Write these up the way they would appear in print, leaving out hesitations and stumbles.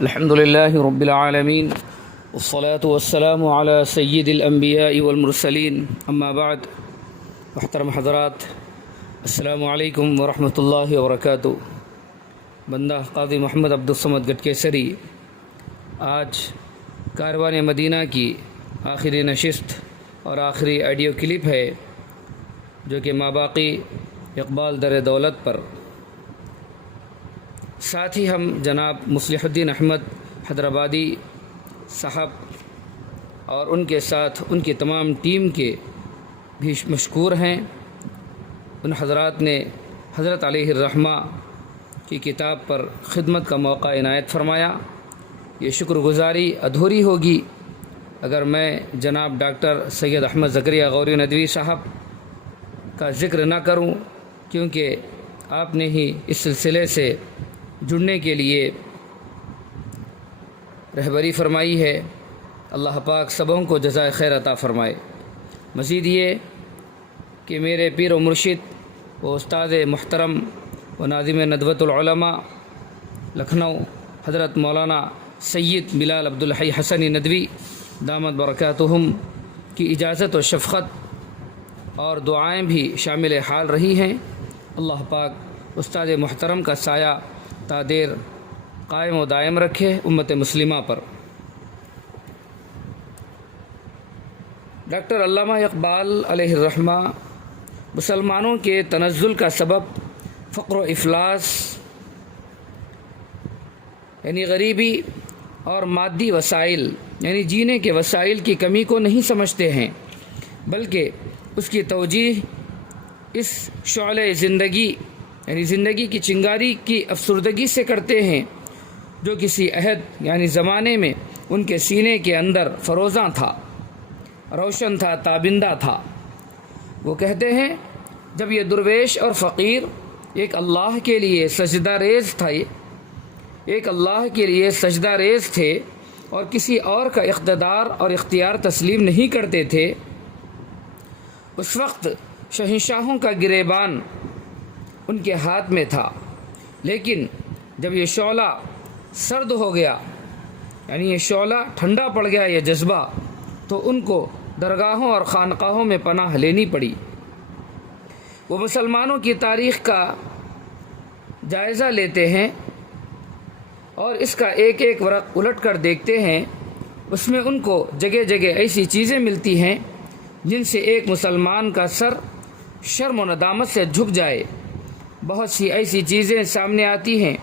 الحمد لله رب العالمين والصلاة والسلام على سيد الأنبياء والمرسلين أما بعد محترم حضرات السلام علیکم ورحمۃ اللہ وبرکاتہ۔ بندہ قاضی محمد عبدالصمد گٹکیسری آج کاروان مدینہ کی آخری نشست اور آخری آڈیو کلپ ہے جو کہ ماباقی اقبال در دولت پر، ساتھ ہی ہم جناب مصلح الدین احمد حیدرآبادی صاحب اور ان کے ساتھ ان کی تمام ٹیم کے بھی مشکور ہیں۔ ان حضرات نے حضرت علیہ الرحمہ کی کتاب پر خدمت کا موقع عنایت فرمایا۔ یہ شکر گزاری ادھوری ہوگی اگر میں جناب ڈاکٹر سید احمد زکریا غوری ندوی صاحب کا ذکر نہ کروں، کیونکہ آپ نے ہی اس سلسلے سے جڑنے کے لیے رہبری فرمائی ہے۔ اللہ پاک سبوں کو جزائے خیر عطا فرمائے۔ مزید یہ کہ میرے پیر و مرشد و استاد محترم و ناظم ندوۃ العلماء لکھنؤ حضرت مولانا سید بلال عبدالحی حسنی ندوی دامت برکاتہم کی اجازت و شفقت اور دعائیں بھی شامل حال رہی ہیں۔ اللہ پاک استاد محترم کا سایہ تا دیر قائم و دائم رکھے امت مسلمہ پر۔ ڈاکٹر علامہ اقبال علیہ الرحمہ مسلمانوں کے تنزل کا سبب فقر و افلاس یعنی غریبی اور مادی وسائل یعنی جینے کے وسائل کی کمی کو نہیں سمجھتے ہیں، بلکہ اس کی توجیح اس شعلۂ زندگی یعنی زندگی کی چنگاری کی افسردگی سے کرتے ہیں جو کسی عہد یعنی زمانے میں ان کے سینے کے اندر فروزاں تھا، روشن تھا، تابندہ تھا۔ وہ کہتے ہیں جب یہ درویش اور فقیر ایک اللہ کے لیے سجدہ ریز تھا، ایک اللہ کے لیے سجدہ ریز تھے اور کسی اور کا اقتدار اور اختیار تسلیم نہیں کرتے تھے، اس وقت شہنشاہوں کا گریبان ان کے ہاتھ میں تھا۔ لیکن جب یہ شعلہ سرد ہو گیا یعنی یہ شعلہ ٹھنڈا پڑ گیا یہ جذبہ، تو ان کو درگاہوں اور خانقاہوں میں پناہ لینی پڑی۔ وہ مسلمانوں کی تاریخ کا جائزہ لیتے ہیں اور اس کا ایک ایک ورق الٹ کر دیکھتے ہیں، اس میں ان کو جگہ جگہ ایسی چیزیں ملتی ہیں جن سے ایک مسلمان کا سر شرم و ندامت سے جھک جائے۔ بہت سی ایسی چیزیں سامنے آتی ہیں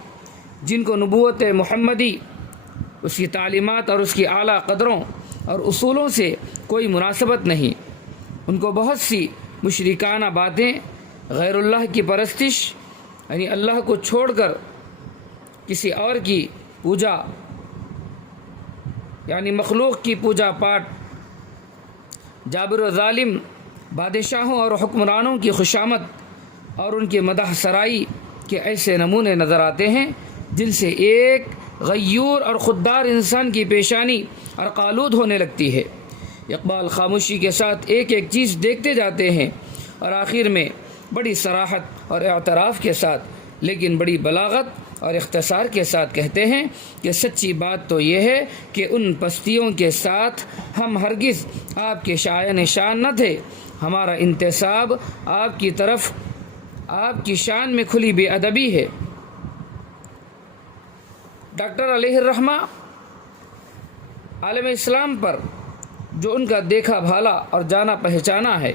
جن کو نبوت محمدی، اس کی تعلیمات اور اس کی اعلیٰ قدروں اور اصولوں سے کوئی مناسبت نہیں۔ ان کو بہت سی مشرکانہ باتیں، غیر اللہ کی پرستش یعنی اللہ کو چھوڑ کر کسی اور کی پوجا یعنی مخلوق کی پوجا پاٹ، جابر و ظالم بادشاہوں اور حکمرانوں کی خوشامد اور ان کی مدح سرائی کے ایسے نمونے نظر آتے ہیں جن سے ایک غیور اور خوددار انسان کی پیشانی ارقالود ہونے لگتی ہے۔ اقبال خاموشی کے ساتھ ایک ایک چیز دیکھتے جاتے ہیں اور آخر میں بڑی صراحت اور اعتراف کے ساتھ لیکن بڑی بلاغت اور اختصار کے ساتھ کہتے ہیں کہ سچی بات تو یہ ہے کہ ان پستیوں کے ساتھ ہم ہرگز آپ کے شایع نشان نہ تھے، ہمارا انتساب آپ کی طرف آپ کی شان میں کھلی بے ادبی ہے۔ ڈاکٹر علیہ الرحمہ عالم اسلام پر جو ان کا دیکھا بھالا اور جانا پہچانا ہے،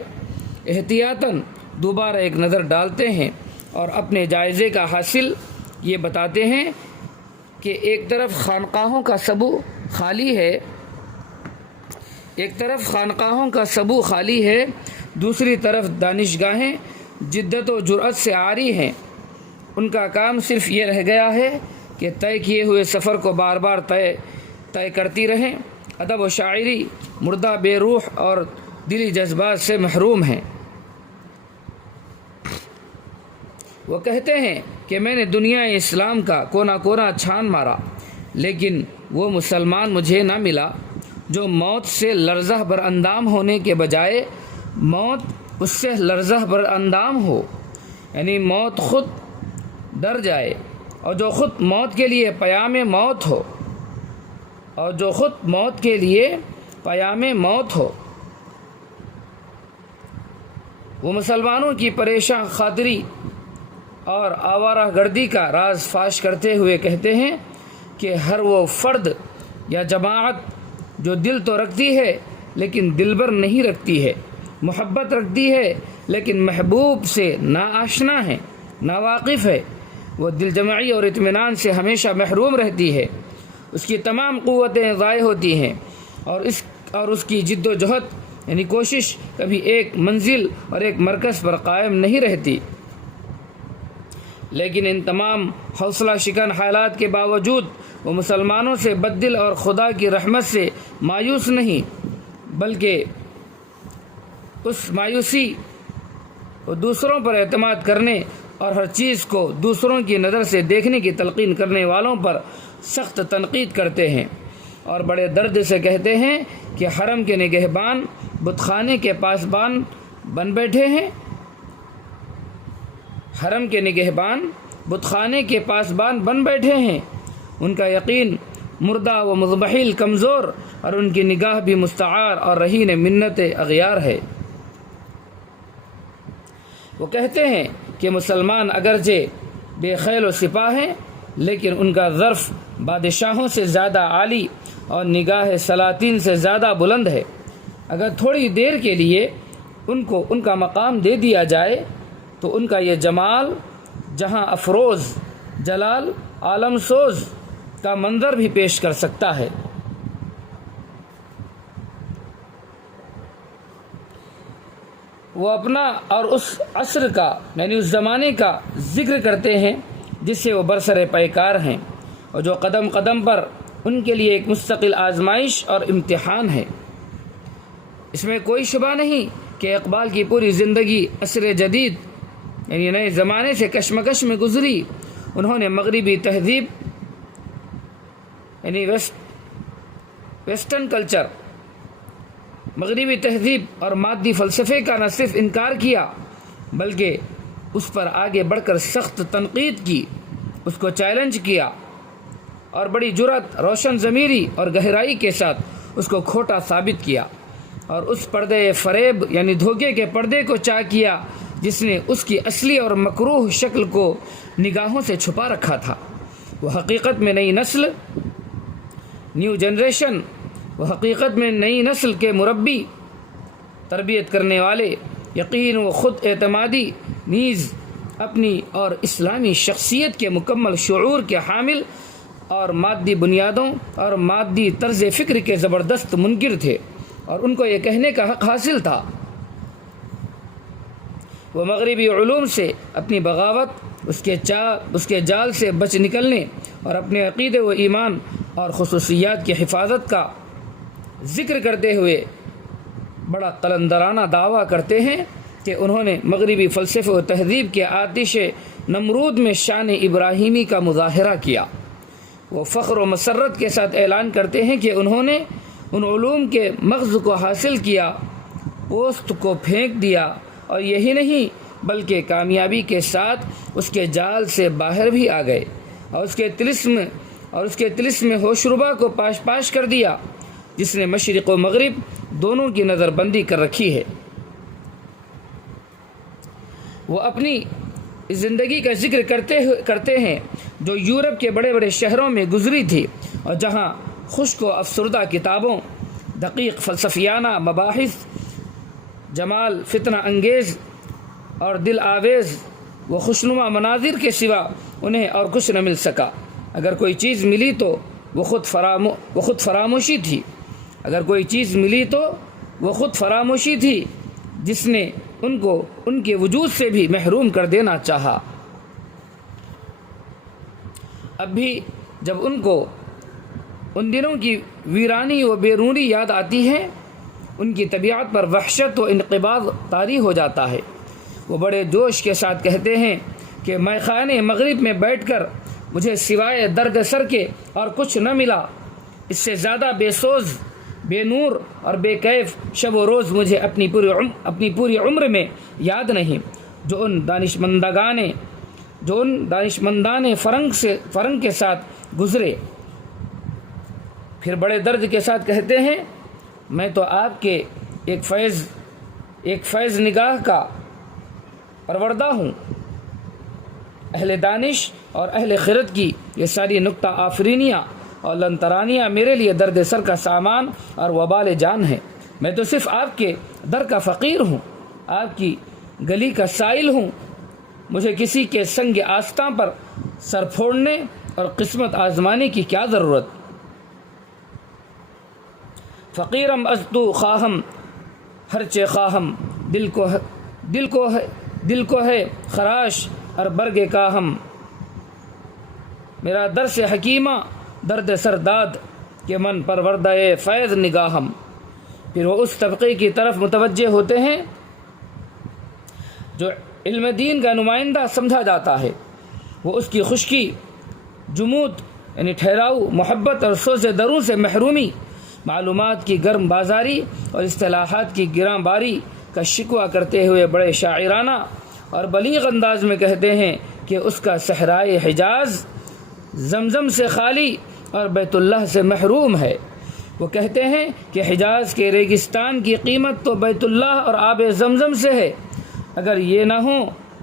احتیاطاً دوبارہ ایک نظر ڈالتے ہیں اور اپنے جائزے کا حاصل یہ بتاتے ہیں کہ ایک طرف خانقاہوں کا سبو خالی ہے، دوسری طرف دانشگاہیں جدت و جرأت سے عاری ہیں۔ ان کا کام صرف یہ رہ گیا ہے کہ طے کیے ہوئے سفر کو بار بار طے کرتی رہیں۔ ادب و شاعری مردہ بے روح اور دلی جذبات سے محروم ہیں۔ وہ کہتے ہیں کہ میں نے دنیا اسلام کا کونا کونا چھان مارا، لیکن وہ مسلمان مجھے نہ ملا جو موت سے لرزہ بر اندام ہونے کے بجائے موت اس سے لرزہ بر اندام ہو، یعنی موت خود ڈر جائے اور جو خود موت کے لیے پیام موت ہو۔ اور جو خود موت کے لیے پیام موت ہو۔ وہ مسلمانوں کی پریشان خاطری اور آوارہ گردی کا راز فاش کرتے ہوئے کہتے ہیں کہ ہر وہ فرد یا جماعت جو دل تو رکھتی ہے لیکن دلبر نہیں رکھتی ہے، محبت رکھتی ہے لیکن محبوب سے ناآشنا ہے، ناواقف ہے، وہ دل جمعی اور اطمینان سے ہمیشہ محروم رہتی ہے، اس کی تمام قوتیں ضائع ہوتی ہیں اور اس کی جد و جہد یعنی کوشش کبھی ایک منزل اور ایک مرکز پر قائم نہیں رہتی۔ لیکن ان تمام حوصلہ شکن حالات کے باوجود وہ مسلمانوں سے بددل اور خدا کی رحمت سے مایوس نہیں، بلکہ اس مایوسی کو دوسروں پر اعتماد کرنے اور ہر چیز کو دوسروں کی نظر سے دیکھنے کی تلقین کرنے والوں پر سخت تنقید کرتے ہیں، اور بڑے درد سے کہتے ہیں کہ حرم کے نگہبان بت خانے کے پاسبان بن بیٹھے ہیں، حرم کے نگہبان بت خانے کے پاسبان بن بیٹھے ہیں، ان کا یقین مردہ و مضمحل کمزور اور ان کی نگاہ بھی مستعار اور رہین منت اغیار ہے۔ وہ کہتے ہیں کہ مسلمان اگرچہ بے خیل و سپاہ ہیں لیکن ان کا ظرف بادشاہوں سے زیادہ عالی اور نگاہ سلاطین سے زیادہ بلند ہے۔ اگر تھوڑی دیر کے لیے ان کو ان کا مقام دے دیا جائے تو ان کا یہ جمال جہاں افروز جلال عالم سوز کا منظر بھی پیش کر سکتا ہے۔ وہ اپنا اور اس عصر کا یعنی اس زمانے کا ذکر کرتے ہیں جس سے وہ برسر پیکار ہیں اور جو قدم قدم پر ان کے لیے ایک مستقل آزمائش اور امتحان ہے۔ اس میں کوئی شبہ نہیں کہ اقبال کی پوری زندگی عصر جدید یعنی نئے زمانے سے کشمکش میں گزری۔ انہوں نے مغربی تہذیب یعنی ویسٹرن کلچر، مغربی تہذیب اور مادی فلسفے کا نہ صرف انکار کیا بلکہ اس پر آگے بڑھ کر سخت تنقید کی، اس کو چیلنج کیا اور بڑی جرأت، روشن ضمیری اور گہرائی کے ساتھ اس کو کھوٹا ثابت کیا اور اس پردے فریب یعنی دھوکے کے پردے کو چاک کیا جس نے اس کی اصلی اور مکروہ شکل کو نگاہوں سے چھپا رکھا تھا۔ وہ حقیقت میں نئی نسل، نیو جنریشن، وہ حقیقت میں نئی نسل کے مربی، تربیت کرنے والے، یقین و خود اعتمادی نیز اپنی اور اسلامی شخصیت کے مکمل شعور کے حامل اور مادی بنیادوں اور مادی طرز فکر کے زبردست منکر تھے، اور ان کو یہ کہنے کا حق حاصل تھا۔ وہ مغربی علوم سے اپنی بغاوت، اس کے جال سے بچ نکلنے اور اپنے عقیدے و ایمان اور خصوصیات کی حفاظت کا ذکر کرتے ہوئے بڑا قلندرانہ دعویٰ کرتے ہیں کہ انہوں نے مغربی فلسفے و تہذیب کے آتش نمرود میں شان ابراہیمی کا مظاہرہ کیا۔ وہ فخر و مسرت کے ساتھ اعلان کرتے ہیں کہ انہوں نے ان علوم کے مغز کو حاصل کیا، پوست کو پھینک دیا، اور یہی نہیں بلکہ کامیابی کے ساتھ اس کے جال سے باہر بھی آ گئے اور اس کے طلسم ہوشربا کو پاش کر دیا جس نے مشرق و مغرب دونوں کی نظر بندی کر رکھی ہے۔ وہ اپنی زندگی کا ذکر کرتے ہیں جو یورپ کے بڑے بڑے شہروں میں گزری تھی اور جہاں خشک و افسردہ کتابوں، دقیق فلسفیانہ مباحث، جمال فتنہ انگیز اور دل آویز و خوشنما مناظر کے سوا انہیں اور کچھ نہ مل سکا۔ اگر کوئی چیز ملی تو وہ خود فراموشی تھی، اگر کوئی چیز ملی تو وہ خود فراموشی تھی جس نے ان کو ان کے وجود سے بھی محروم کر دینا چاہا۔ اب بھی جب ان کو ان دنوں کی ویرانی و بیرونی یاد آتی ہے، ان کی طبیعت پر وحشت و انقباض طاری ہو جاتا ہے۔ وہ بڑے جوش کے ساتھ کہتے ہیں کہ میں خانے مغرب میں بیٹھ کر مجھے سوائے درد سر کے اور کچھ نہ ملا، اس سے زیادہ بے سوز، بے نور اور بے کیف شب و روز مجھے اپنی پوری عمر میں یاد نہیں، جو ان دانشمندان فرنگ کے ساتھ گزرے۔ پھر بڑے درد کے ساتھ کہتے ہیں میں تو آپ کے ایک فیض نگاہ کا پروردہ ہوں. اہل دانش اور اہل خرد کی یہ ساری نکتہ آفرینیاں اور لنترانیاں میرے لیے درد سر کا سامان اور وبال جان ہے. میں تو صرف آپ کے در کا فقیر ہوں، آپ کی گلی کا سائل ہوں. مجھے کسی کے سنگ آستاں پر سر پھوڑنے اور قسمت آزمانے کی کیا ضرورت. فقیرم از تو خواہم ہرچے خواہم، دل کو ہے خراش اور برگ کاہم. میرا درس حکیمہ درد سرداد کہ من پروردہ فیض نگاہم. پھر وہ اس طبقے کی طرف متوجہ ہوتے ہیں جو علم دین کا نمائندہ سمجھا جاتا ہے. وہ اس کی خشکی، جمود یعنی ٹھہراؤ، محبت اور سوز دروں سے محرومی، معلومات کی گرم بازاری اور اصطلاحات کی گراں باری کا شکوہ کرتے ہوئے بڑے شاعرانہ اور بلیغ انداز میں کہتے ہیں کہ اس کا صحرائے حجاز زمزم سے خالی اور بیت اللہ سے محروم ہے. وہ کہتے ہیں کہ حجاز کے ریگستان کی قیمت تو بیت اللہ اور آب زمزم سے ہے. اگر یہ نہ ہو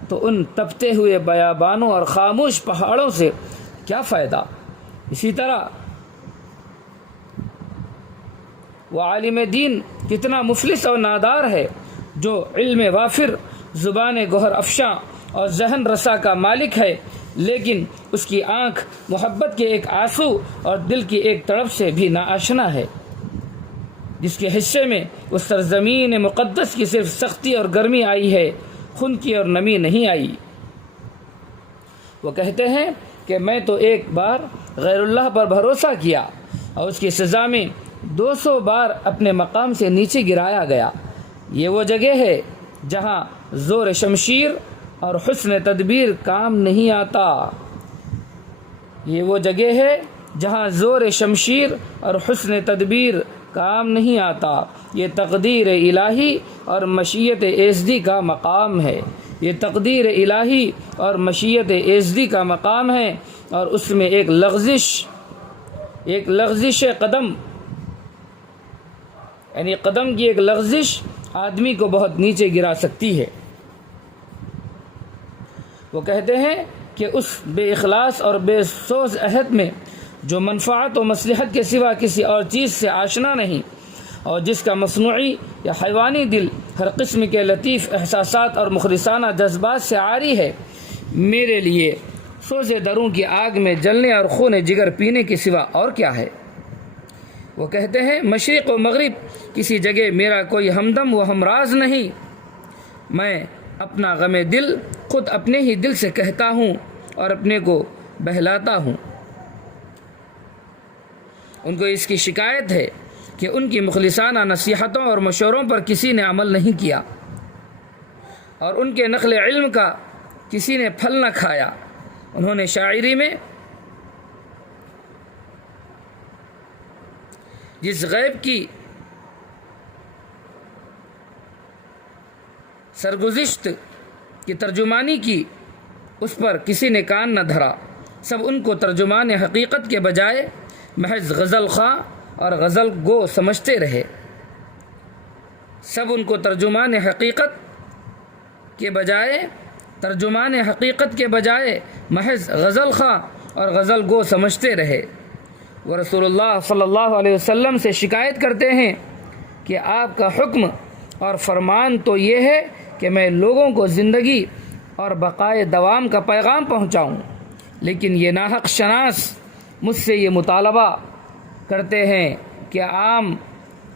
تو ان تپتے ہوئے بیابانوں اور خاموش پہاڑوں سے کیا فائدہ. اسی طرح وہ عالم دین کتنا مفلس اور نادار ہے جو علم وافر، زبان گوہر افشاں اور ذہن رسا کا مالک ہے، لیکن اس کی آنکھ محبت کے ایک آنسو اور دل کی ایک تڑپ سے بھی ناآشنا ہے، جس کے حصے میں اس سرزمین مقدس کی صرف سختی اور گرمی آئی ہے، خنکی اور نمی نہیں آئی. وہ کہتے ہیں کہ میں تو ایک بار غیر اللہ پر بھروسہ کیا اور اس کی سزا میں 200 بار اپنے مقام سے نیچے گرایا گیا. یہ وہ جگہ ہے جہاں زور شمشیر اور حسن تدبیر کام نہیں آتا. یہ وہ جگہ ہے جہاں زور شمشیر اور حسن تدبیر کام نہیں آتا. یہ تقدیر الہی اور مشیت ایزدی کا مقام ہے. یہ تقدیر الہی اور مشیت ایزدی کا مقام ہے، اور اس میں ایک لغزش قدم یعنی قدم کی ایک لغزش آدمی کو بہت نیچے گرا سکتی ہے. وہ کہتے ہیں کہ اس بے اخلاص اور بے سوز عہد میں جو منفعت و مصلحت کے سوا کسی اور چیز سے آشنا نہیں، اور جس کا مصنوعی یا حیوانی دل ہر قسم کے لطیف احساسات اور مخلصانہ جذبات سے عاری ہے، میرے لیے سوز دروں کی آگ میں جلنے اور خون جگر پینے کے سوا اور کیا ہے. وہ کہتے ہیں مشرق و مغرب کسی جگہ میرا کوئی ہمدم و ہمراز نہیں. میں اپنا غم دل خود اپنے ہی دل سے کہتا ہوں اور اپنے کو بہلاتا ہوں. ان کو اس کی شکایت ہے کہ ان کی مخلصانہ نصیحتوں اور مشوروں پر کسی نے عمل نہیں کیا، اور ان کے نقل علم کا کسی نے پھل نہ کھایا. انہوں نے شاعری میں جس غیب کی سرگزشت کی ترجمانی کی، اس پر کسی نے کان نہ دھرا. سب ان کو ترجمان حقیقت کے بجائے محض غزل خواں اور غزل گو سمجھتے رہے. سب ان کو ترجمان حقیقت کے بجائے محض غزل خواں اور غزل گو سمجھتے رہے. وہ رسول اللہ صلی اللہ علیہ وسلم سے شکایت کرتے ہیں کہ آپ کا حکم اور فرمان تو یہ ہے کہ میں لوگوں کو زندگی اور بقائے دوام کا پیغام پہنچاؤں، لیکن یہ ناحق شناس مجھ سے یہ مطالبہ کرتے ہیں کہ عام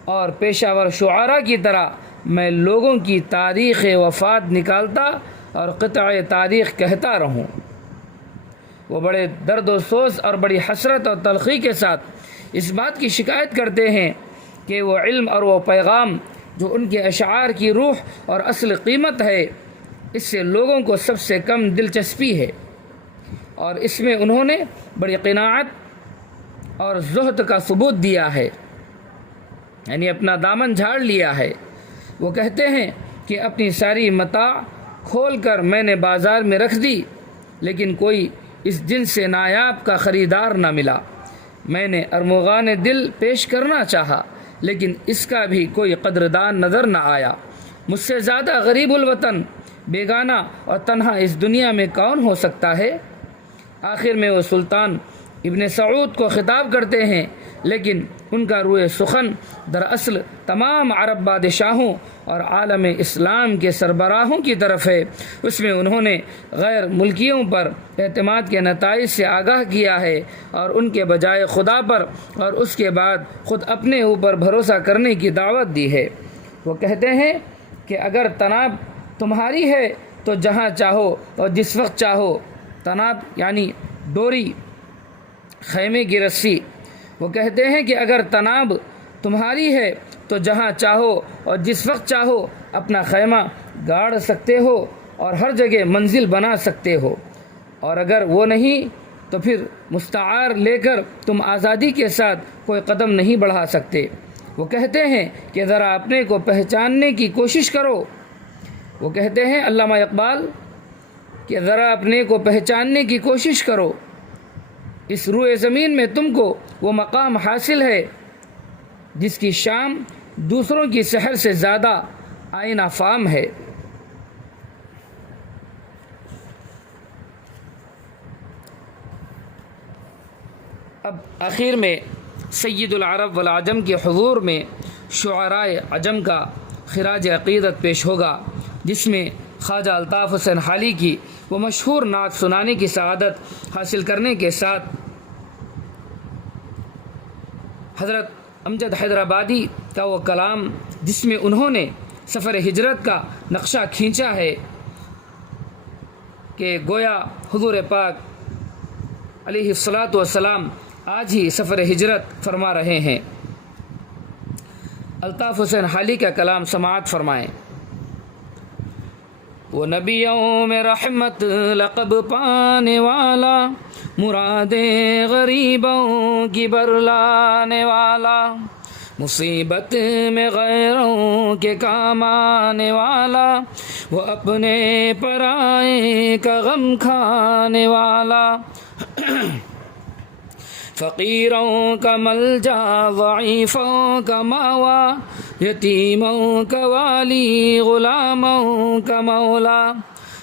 اور پیشہ ور شعراء کی طرح میں لوگوں کی تاریخ وفات نکالتا اور قطع تاریخ کہتا رہوں. وہ بڑے درد و سوز اور بڑی حسرت اور تلخی کے ساتھ اس بات کی شکایت کرتے ہیں کہ وہ علم اور وہ پیغام جو ان کے اشعار کی روح اور اصل قیمت ہے، اس سے لوگوں کو سب سے کم دلچسپی ہے، اور اس میں انہوں نے بڑی قناعت اور زہد کا ثبوت دیا ہے، یعنی اپنا دامن جھاڑ لیا ہے. وہ کہتے ہیں کہ اپنی ساری متاع کھول کر میں نے بازار میں رکھ دی، لیکن کوئی اس جنس سے نایاب کا خریدار نہ ملا. میں نے ارمغان دل پیش کرنا چاہا لیکن اس کا بھی کوئی قدردان نظر نہ آیا۔ مجھ سے زیادہ غریب الوطن، بیگانہ اور تنہا اس دنیا میں کون ہو سکتا ہے؟ آخر میں وہ سلطان ابن سعود کو خطاب کرتے ہیں، لیکن ان کا روئے سخن دراصل تمام عرب بادشاہوں اور عالم اسلام کے سربراہوں کی طرف ہے۔ اس میں انہوں نے غیر ملکیوں پر اعتماد کے نتائج سے آگاہ کیا ہے اور ان کے بجائے خدا پر اور اس کے بعد خود اپنے اوپر بھروسہ کرنے کی دعوت دی ہے۔ وہ کہتے ہیں کہ اگر تناب تمہاری ہے تو جہاں چاہو اور جس وقت چاہو، تناب یعنی ڈوری، خیمے کی رسی۔ وہ کہتے ہیں کہ اگر تناب تمہاری ہے تو جہاں چاہو اور جس وقت چاہو اپنا خیمہ گاڑ سکتے ہو اور ہر جگہ منزل بنا سکتے ہو، اور اگر وہ نہیں تو پھر مستعار لے کر تم آزادی کے ساتھ کوئی قدم نہیں بڑھا سکتے۔ وہ کہتے ہیں کہ ذرا اپنے کو پہچاننے کی کوشش کرو۔ وہ کہتے ہیں علامہ اقبال کہ ذرا اپنے کو پہچاننے کی کوشش کرو، اس روئے زمین میں تم کو وہ مقام حاصل ہے جس کی شام دوسروں کی سحر سے زیادہ آئینہ فام ہے۔ اب آخر میں سید العرب والعجم کے حضور میں شعرائے عجم کا خراج عقیدت پیش ہوگا، جس میں خواجہ الطاف حسین حالی کی وہ مشہور نعت سنانے کی سعادت حاصل کرنے کے ساتھ حضرت امجد حیدرآبادی کا وہ کلام جس میں انہوں نے سفر ہجرت کا نقشہ کھینچا ہے کہ گویا حضور پاک علیہ الصلاۃ والسلام آج ہی سفر ہجرت فرما رہے ہیں۔ الطاف حسین حالی کا کلام سماعت فرمائیں۔ وہ نبیوں میں رحمت لقب پانے والا، مراد غریبوں کی برلانے والا، مصیبت میں غیروں کے کام آنے والا، وہ اپنے پرائے کا غم کھانے والا، فقیروں کا ملجا، ضعیفوں کا ماوا، یتیموں کا والی، غلاموں کا مولا،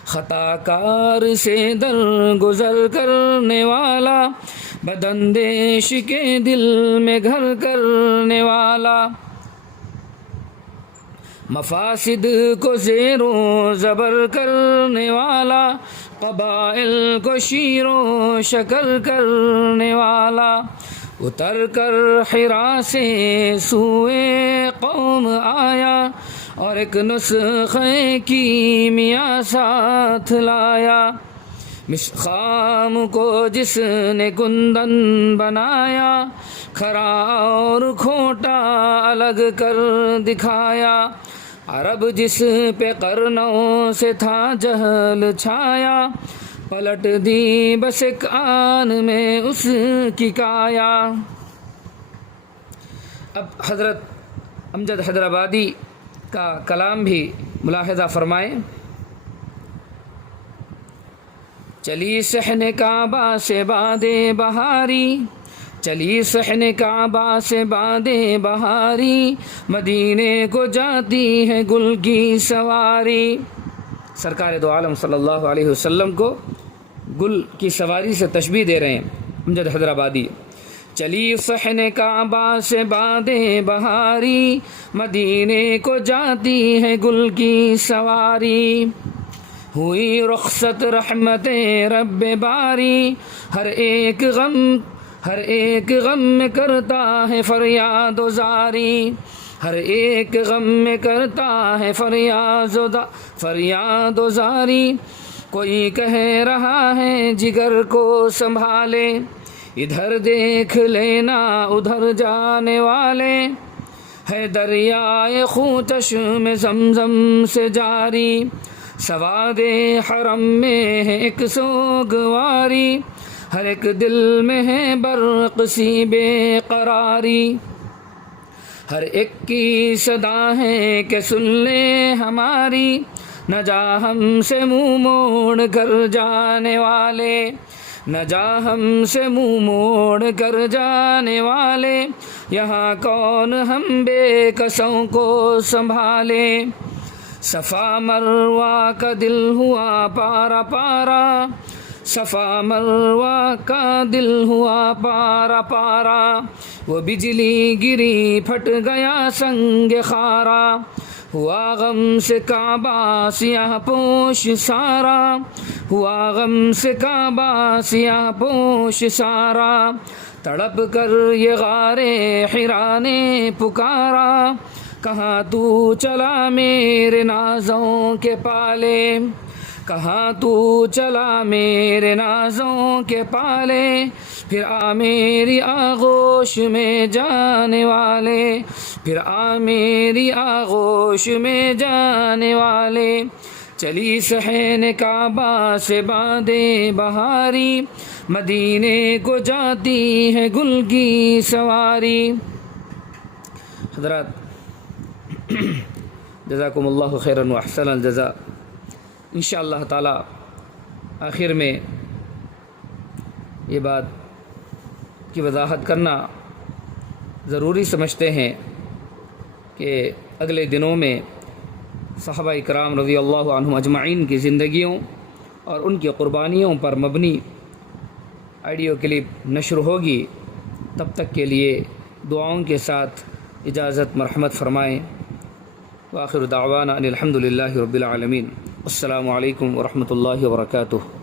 خطا کار سے در گزر کرنے والا، بداندیش کے دل میں گھر کرنے والا، مفاسد کو زیر و زبر کرنے والا، قبائل کو شیر و شکر کرنے والا، اتر کر حرا سے سوئے قوم آیا، اور ایک نسخے کی میاں ساتھ لایا، مشخام کو جس نے کندن بنایا، کھرا اور کھوٹا الگ کر دکھایا، عرب جس پہ قرنوں سے تھا جہل چھایا، پلٹ دی بس ایک آن میں اس کی کایا۔ اب حضرت امجد حیدرآبادی کا کلام بھی ملاحظہ فرمائیں۔ چلی صحن کعبہ سے باد بہاری، چلی صحن کعبہ سے باد بہاری، مدینے کو جاتی ہے گل کی سواری۔ سرکار دو عالم صلی اللہ علیہ وسلم کو گل کی سواری سے تشبیہ دے رہے ہیں امجد حیدرآبادی۔ چلی صحن کعبہ سے باد بہاری، مدینے کو جاتی ہے گل کی سواری، ہوئی رخصت رحمت رب باری، ہر ایک غم میں کرتا ہے فریاد و زاری، ہر ایک غم میں کرتا ہے فریاد و زاری، کوئی کہہ رہا ہے جگر کو سنبھالے، ادھر دیکھ لینا ادھر جانے والے، ہے دریائے خوں چشم زمزم سے جاری، سواد حرم میں ہے ایک سوگواری، ہر ایک دل میں ہے برق سی بے قراری، ہر ایک کی صدا ہے کہ سن لے ہماری، نہ جا ہم سے منہ موڑ کر جانے والے، نہ جا ہم سے منہ موڑ کر جانے والے، یہاں کون ہم بے کسوں کو سنبھالے۔ صفا مروہ کا دل ہوا پارا پارا، صفا مروہ کا دل ہوا پارا پارا، وہ بجلی گری پھٹ گیا سنگ خارا، ہوا غم سے کعبہ سیاہ پوش سارا، ہوا غم سے کعبہ سیاہ پوش سارا، تڑپ کر یہ غار حرا نے پکارا، کہاں تو چلا میرے نازوں کے پالے، کہاں تو چلا میرے نازوں کے پالے، پھر آ میری آغوش میں جانے والے، پھر آ میری آغوش میں جانے والے، چلی صحن کعبہ سے باندے بہاری، مدینے کو جاتی ہے گل کی سواری۔ حضرات جزاکم اللہ خیراً و احسن الجزاء۔ انشاءاللہ تعالی آخر میں یہ بات کی وضاحت کرنا ضروری سمجھتے ہیں کہ اگلے دنوں میں صحابہ کرام رضی اللہ عنہم اجمعین کی زندگیوں اور ان کی قربانیوں پر مبنی آڈیو کلپ نشر ہوگی۔ تب تک کے لیے دعاؤں کے ساتھ اجازت مرحمت فرمائیں۔ وآخر دعوانا ان الحمد للہ رب العالمین۔ السلام علیکم ورحمۃ اللہ وبرکاتہ۔